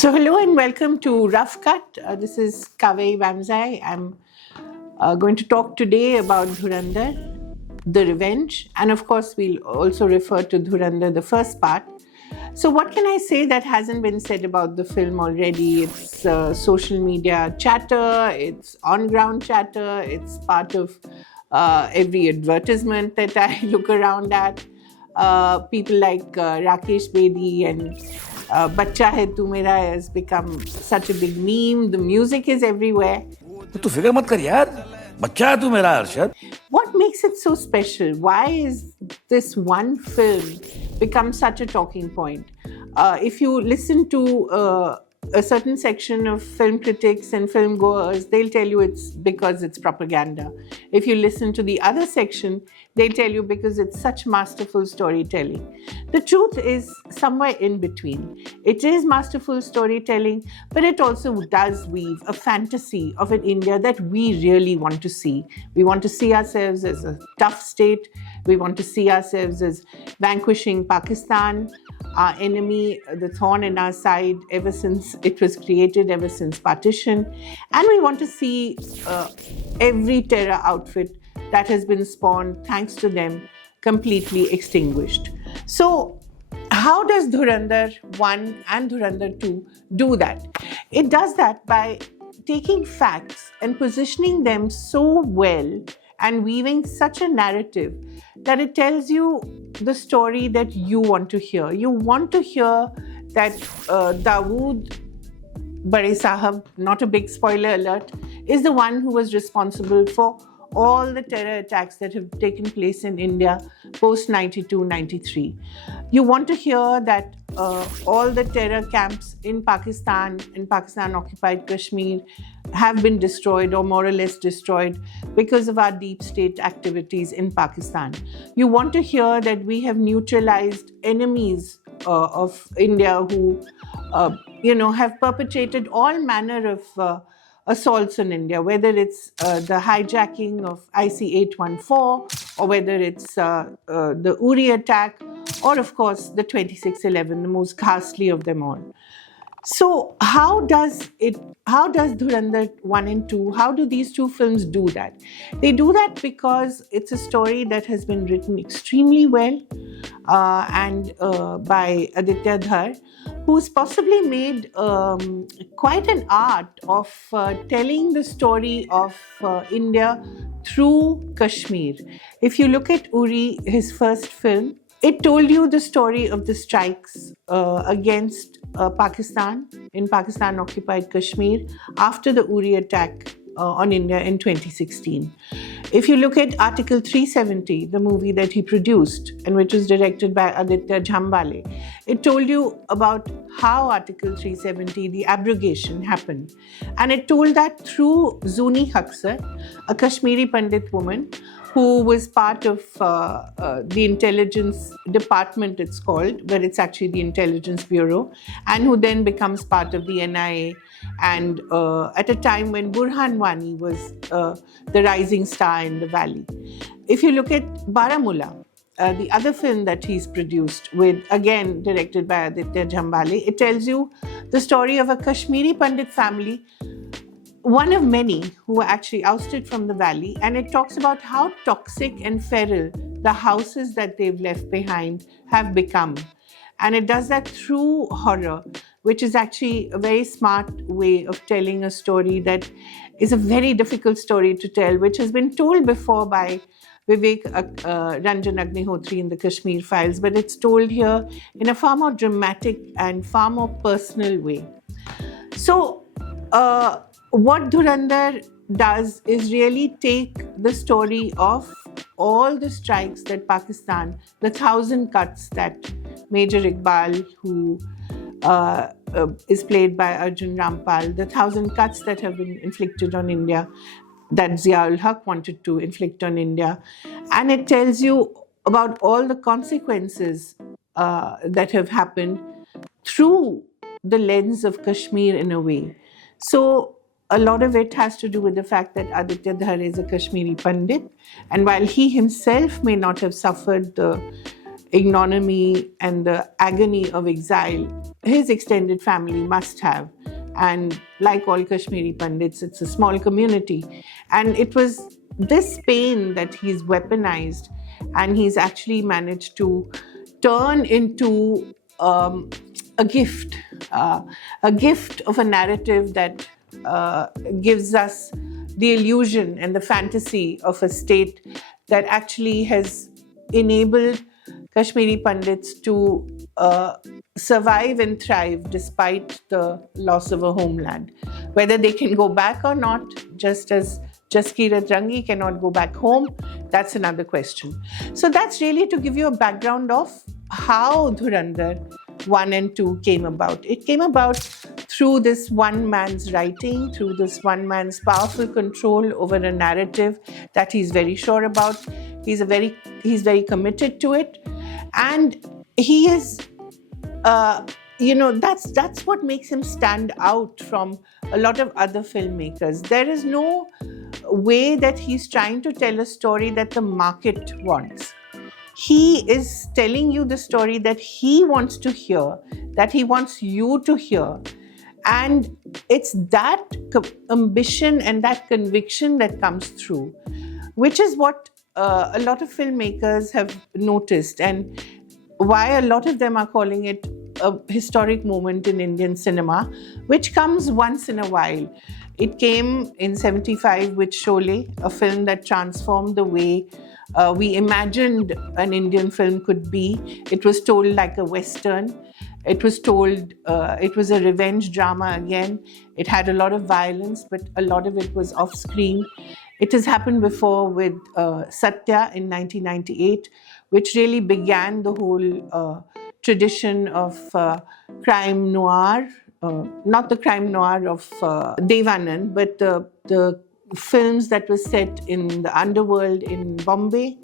So hello and welcome to Rough Cut. This is Kaveh Vamzai. I'm going to talk today about Dhurandhar, The Revenge, and of course we'll also refer to Dhurandhar, the first part. So what can I say that hasn't been said about the film already? It's social media chatter, it's on-ground chatter, it's part of every advertisement that I look around at. People like Rakesh Bedi and Bachcha Hai Tu Mera has become such a big meme. The music is everywhere. तू फिक्र मत कर यार, बच्चा है तू मेरा Arshad. What makes it so special? Why is this one film become such a talking point? If you listen to a certain section of film critics and film goers, they'll tell you it's because it's propaganda. If you listen to the other section, they'll tell you because it's such masterful storytelling. The truth is somewhere in between. It is masterful storytelling, but it also does weave a fantasy of an India that we really want to see. We want to see ourselves as a tough state. We want to see ourselves as vanquishing Pakistan, our enemy, the thorn in our side ever since it was created, ever since partition. And we want to see every terror outfit that has been spawned, thanks to them, completely extinguished. So, how does Dhurandhar 1 and Dhurandhar 2 do that? It does that by taking facts and positioning them so well and weaving such a narrative that it tells you the story that you want to hear. You want to hear that Dawood Bade Sahab, not a big spoiler alert, is the one who was responsible for all the terror attacks that have taken place in India post 92-93. You want to hear that all the terror camps in Pakistan occupied Kashmir have been destroyed or more or less destroyed because of our deep state activities in Pakistan. You want to hear that we have neutralized enemies of India who have perpetrated all manner of assaults on India, whether it's the hijacking of IC-814 or whether it's the Uri attack or, of course, the 2611, the most ghastly of them all. So how does Dhurandhar 1 and 2, how do these two films do that? They do that because it's a story that has been written extremely well and by Aditya Dhar, who's possibly made quite an art of telling the story of India through Kashmir. If you look at Uri, his first film, it told you the story of the strikes against Pakistan in Pakistan-occupied Kashmir after the Uri attack on India in 2016. If you look at Article 370, the movie that he produced and which was directed by Aditya Dhar, it told you about how Article 370, the abrogation, happened. And it told that through Zuni Haksar, a Kashmiri Pandit woman who was part of the intelligence department, it's called, but it's actually the Intelligence Bureau, and who then becomes part of the NIA. And at a time when Burhan Wani was the rising star in the valley. If you look at Baramulla, the other film that he's produced with, again, directed by Aditya Dhar, it tells you the story of a Kashmiri Pandit family, one of many who were actually ousted from the valley, and it talks about how toxic and feral the houses that they've left behind have become. And it does that through horror, which is actually a very smart way of telling a story that is a very difficult story to tell, which has been told before by Vivek Ranjan Agnihotri in the Kashmir Files, but it's told here in a far more dramatic and far more personal way. So, what Dhurandhar does is really take the story of all the strikes that Pakistan, the 1,000 cuts that Major Iqbal, who is played by Arjun Rampal, the 1,000 cuts that have been inflicted on India, that Zia-ul Haq wanted to inflict on India. And it tells you about all the consequences that have happened through the lens of Kashmir in a way. So a lot of it has to do with the fact that Aditya Dhar is a Kashmiri Pandit, and while he himself may not have suffered the ignominy and the agony of exile his extended family must have. And like all Kashmiri Pandits, it's a small community. And it was this pain that he's weaponized, and he's actually managed to turn into a gift, a gift of a narrative that gives us the illusion and the fantasy of a state that actually has enabled Kashmiri Pandits to survive and thrive despite the loss of a homeland. Whether they can go back or not, just as Jaskirat Rangi cannot go back home, that's another question. So that's really to give you a background of how Dhurandhar 1 and 2 came about. It came about through this one man's writing, through this one man's powerful control over a narrative that he's very sure about. He's very committed to it, and he is, that's what makes him stand out from a lot of other filmmakers. There is no way that he's trying to tell a story that the market wants. He is telling you the story that he wants to hear, that he wants you to hear. And it's that ambition and that conviction that comes through, which is what a lot of filmmakers have noticed, and why a lot of them are calling it a historic moment in Indian cinema, which comes once in a while. It came in 1975 with Sholay, a film that transformed the way we imagined an Indian film could be. It was told like a Western. It was a revenge drama again. It had a lot of violence, but a lot of it was off screen. It has happened before with Satya in 1998, which really began the whole tradition of crime noir, not the crime noir of Devanand, but the films that were set in the underworld in Bombay.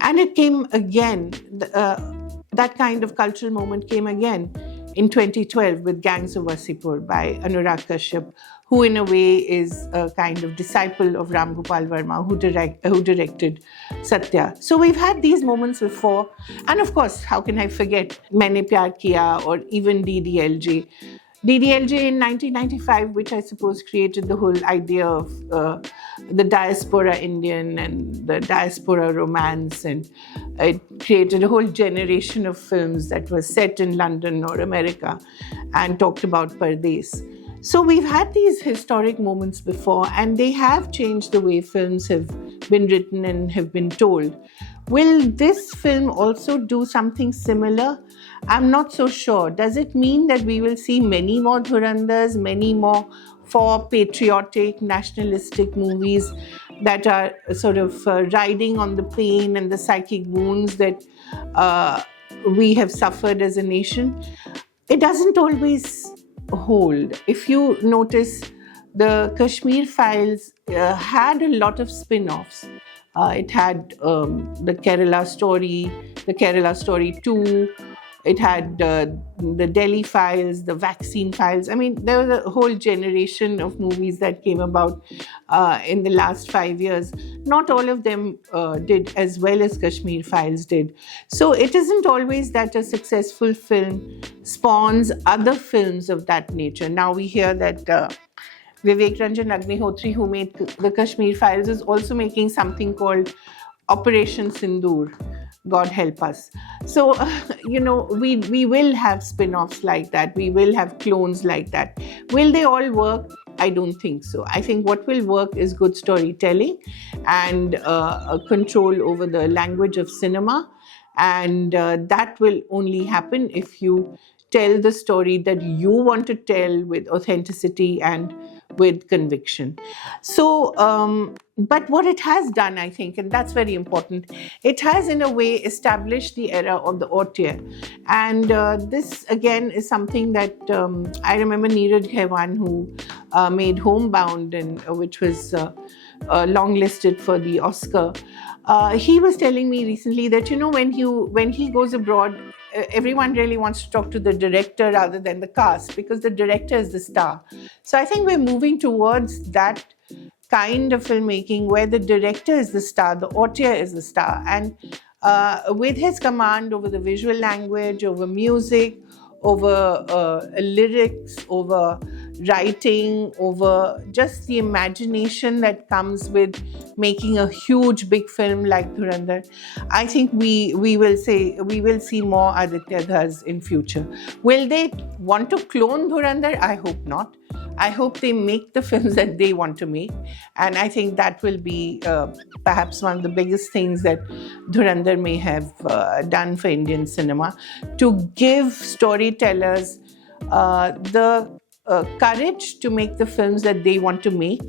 And it came again, that kind of cultural moment came again in 2012 with Gangs of Wasseypur by Anurag Kashyap, who in a way is a kind of disciple of Ram Gopal Verma, who directed Satya. So we've had these moments before. And of course, how can I forget Maine Pyar Kiya or even DDLJ. DDLJ in 1995, which I suppose created the whole idea of the diaspora Indian and the diaspora romance, and it created a whole generation of films that were set in London or America and talked about Pardes. So we've had these historic moments before, and they have changed the way films have been written and have been told. Will this film also do something similar? I'm not so sure. Does it mean that we will see many more Dhurandhars, many more for patriotic, nationalistic movies that are sort of riding on the pain and the psychic wounds that we have suffered as a nation? It doesn't always hold. If you notice, the Kashmir Files had a lot of spin-offs. It had the Kerala Story 2. It had the Delhi Files, the Vaccine Files. I mean, there was a whole generation of movies that came about in the last 5 years. Not all of them did as well as Kashmir Files did. So it isn't always that a successful film spawns other films of that nature. Now we hear that Vivek Ranjan Agnihotri, who made the Kashmir Files, is also making something called Operation Sindoor. God help us. So, we will have spin-offs like that. We will have clones like that. Will they all work? I don't think so. I think what will work is good storytelling and a control over the language of cinema. And that will only happen if you tell the story that you want to tell with authenticity and with conviction. So, but what it has done, I think, and that's very important, it has in a way established the era of the auteur. And this again is something that I remember Neeraj Khaiwan, who made Homebound, and which was longlisted for the Oscar. He was telling me recently that, when he goes abroad, everyone really wants to talk to the director rather than the cast, because the director is the star. So I think we're moving towards that kind of filmmaking where the director is the star, the auteur is the star. And with his command over the visual language, over music, over lyrics, over writing, over just the imagination that comes with making a huge big film like Dhurandhar. I think we will see more Aditya Dhars in future. Will they want to clone Dhurandhar? I hope not. I hope they make the films that they want to make, and I think that will be perhaps one of the biggest things that Dhurandhar may have done for Indian cinema, to give storytellers the courage to make the films that they want to make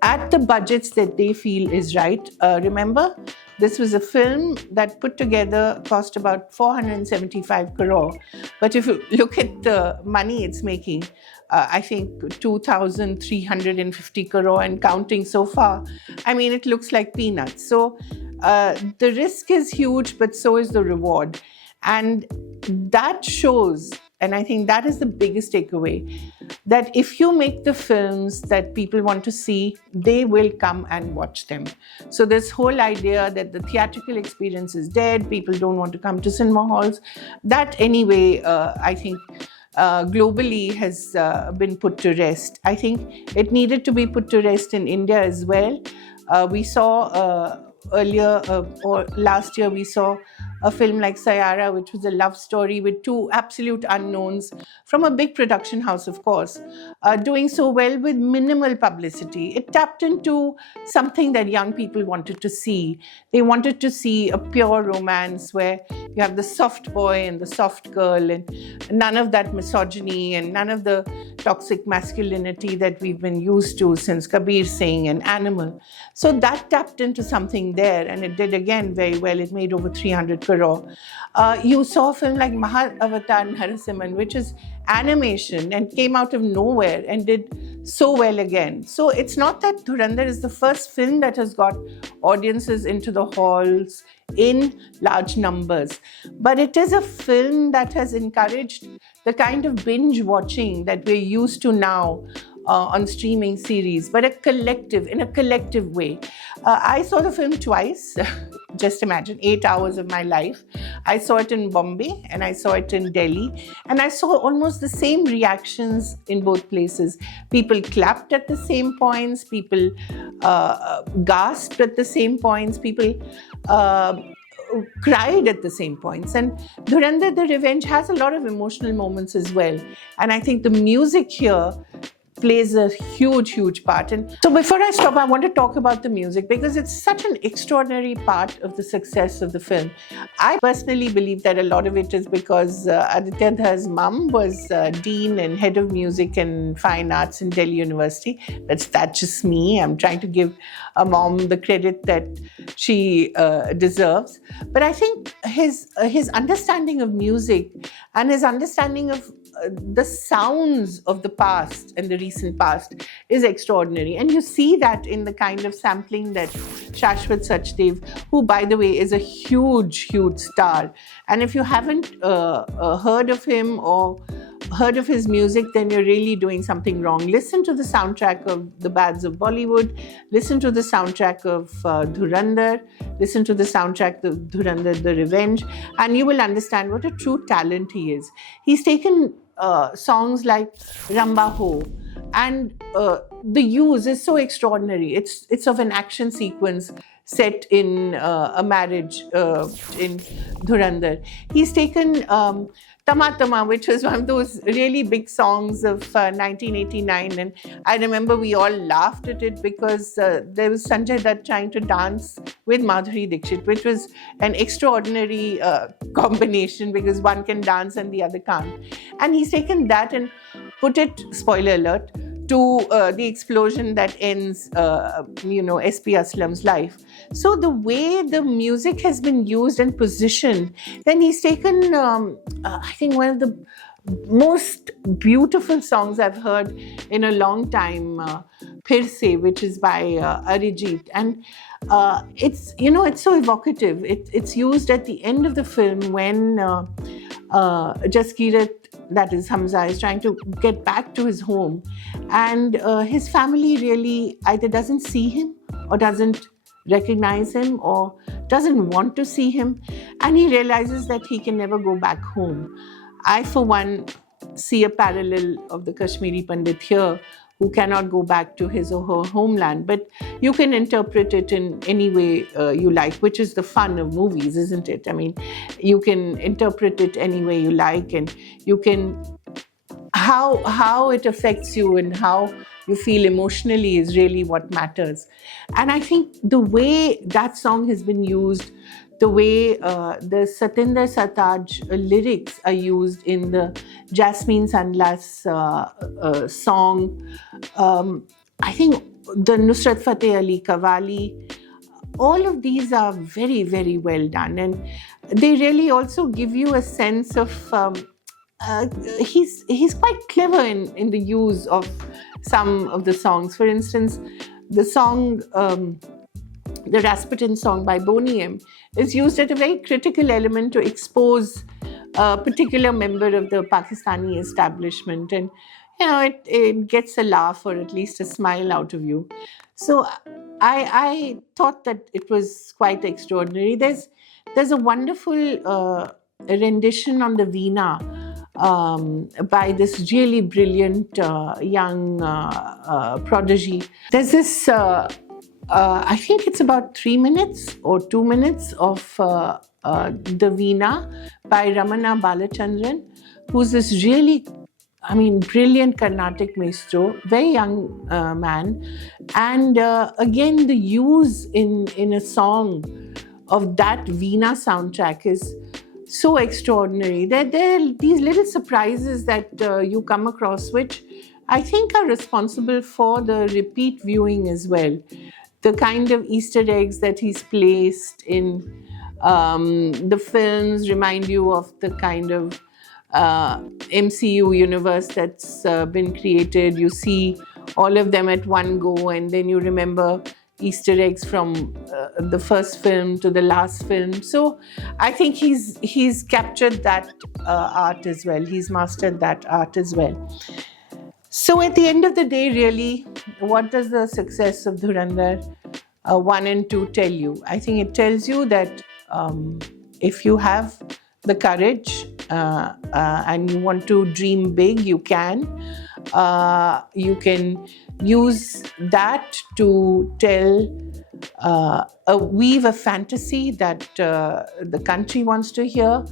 at the budgets that they feel is right. Remember, this was a film that put together cost about 475 crore. But if you look at the money it's making, I think 2,350 crore and counting so far. I mean, it looks like peanuts. So the risk is huge, but so is the reward. And that shows, and I think that is the biggest takeaway, that if you make the films that people want to see, they will come and watch them. So this whole idea that the theatrical experience is dead, people don't want to come to cinema halls, that anyway, I think globally has been put to rest. I think it needed to be put to rest in India as well. We saw earlier or last year, we saw a film like Sayara, which was a love story with two absolute unknowns from a big production house, of course, doing so well with minimal publicity. It tapped into something that young people wanted to see. They wanted to see a pure romance where you have the soft boy and the soft girl, and none of that misogyny and none of the toxic masculinity that we've been used to since Kabir Singh and Animal. So that tapped into something there, and it did again very well. It made over 300 crore. You saw a film like Mahavatar Narasimhan, which is animation and came out of nowhere and did so well again. So it's not that Dhurandhar is the first film that has got audiences into the halls in large numbers, but it is a film that has encouraged the kind of binge watching that we're used to now on streaming series, but in a collective way. I saw the film twice. Just imagine, 8 hours of my life. I saw it in Bombay and I saw it in Delhi, and I saw almost the same reactions in both places. People clapped at the same points, people gasped at the same points, people cried at the same points. And Dhurandhar, The Revenge has a lot of emotional moments as well. And I think the music here plays a huge part. And so before I stop, I want to talk about the music because it's such an extraordinary part of the success of the film. I personally believe that a lot of it is because Aditya Dhar's mum was Dean and Head of Music and Fine Arts in Delhi University. That's just me. I'm trying to give a mom the credit that she deserves. But I think his understanding of music and his understanding of the sounds of the past and the recent past is extraordinary. And you see that in the kind of sampling that Shashwat Sachdev, who by the way is a huge star. And if you haven't heard of him or heard of his music, then you're really doing something wrong. Listen to the soundtrack of The Bads of Bollywood, listen to the soundtrack of Dhurandhar, listen to the soundtrack of Dhurandhar, The Revenge, and you will understand what a true talent he is. He's taken songs like Ramba Ho, and the use is so extraordinary. It's of an action sequence set in a marriage in Dhurandhar. He's taken Tama Tama, which was one of those really big songs of 1989. And I remember we all laughed at it because there was Sanjay Dutt trying to dance with Madhuri Dixit, which was an extraordinary combination because one can dance and the other can't. And he's taken that and put it, spoiler alert, to the explosion that ends, S.P. Aslam's life. So the way the music has been used and positioned, then he's taken, I think, one of the most beautiful songs I've heard in a long time, Phir Se, which is by Arijit. And it's so evocative. It's used at the end of the film when Jaskirat, that is Hamza, is trying to get back to his home, and his family really either doesn't see him or doesn't recognize him or doesn't want to see him, and he realizes that he can never go back home. I, for one, see a parallel of the Kashmiri Pandit here, who cannot go back to his or her homeland. But you can interpret it in any way you like, which is the fun of movies, isn't it? I mean, you can interpret it any way you like, and you can how it affects you and how you feel emotionally is really what matters. And I think the way that song has been used, the way the Satinder Sartaaj lyrics are used in the Jasmine Sandlas song, I think the Nusrat Fateh Ali Qawwali, all of these are very, very well done. And they really also give you a sense of, he's quite clever in the use of some of the songs. For instance, the song, the Rasputin song by Boney M, is used at a very critical element to expose a particular member of the Pakistani establishment. And, it gets a laugh or at least a smile out of you. So I thought that it was quite extraordinary. There's a wonderful rendition on the veena by this really brilliant young prodigy. There's this, I think it's about 3 minutes or 2 minutes of the veena by Ramana Balachandran, who's this really, brilliant Carnatic maestro, very young man. And again, the use in a song of that veena soundtrack is so extraordinary. There are these little surprises that you come across, which I think are responsible for the repeat viewing as well. The kind of Easter eggs that he's placed in the films remind you of the kind of MCU universe that's been created. You see all of them at one go, and then you remember Easter eggs from the first film to the last film. So I think he's captured that art as well. He's mastered that art as well. So at the end of the day, really, what does the success of Dhurandhar 1 and 2 tell you? I think it tells you that if you have the courage and you want to dream big, you can. You can use that to tell, weave a fantasy that the country wants to hear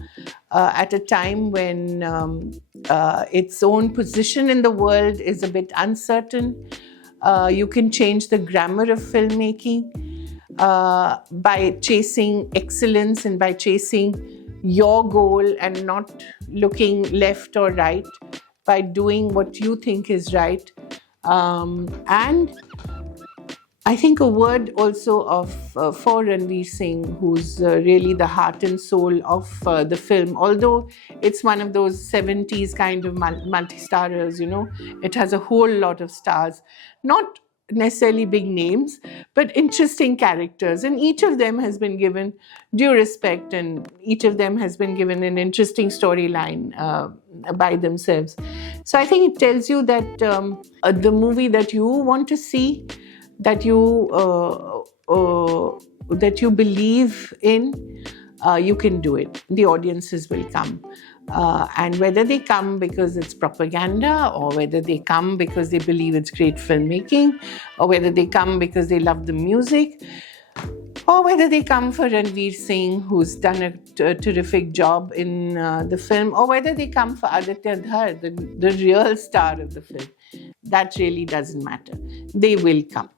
at a time when its own position in the world is a bit uncertain. You can change the grammar of filmmaking by chasing excellence and by chasing your goal and not looking left or right, by doing what you think is right. And I think a word also of for Ranveer Singh, who's really the heart and soul of the film. Although it's one of those 70s kind of multi-starrers, it has a whole lot of stars, not necessarily big names, but interesting characters. And each of them has been given due respect, and each of them has been given an interesting storyline by themselves. So I think it tells you that the movie that you want to see, that you believe in, you can do it. The audiences will come. And whether they come because it's propaganda, or whether they come because they believe it's great filmmaking, or whether they come because they love the music, or whether they come for Ranveer Singh, who's done a terrific job in the film, or whether they come for Aditya Dhar, the real star of the film, that really doesn't matter. They will come.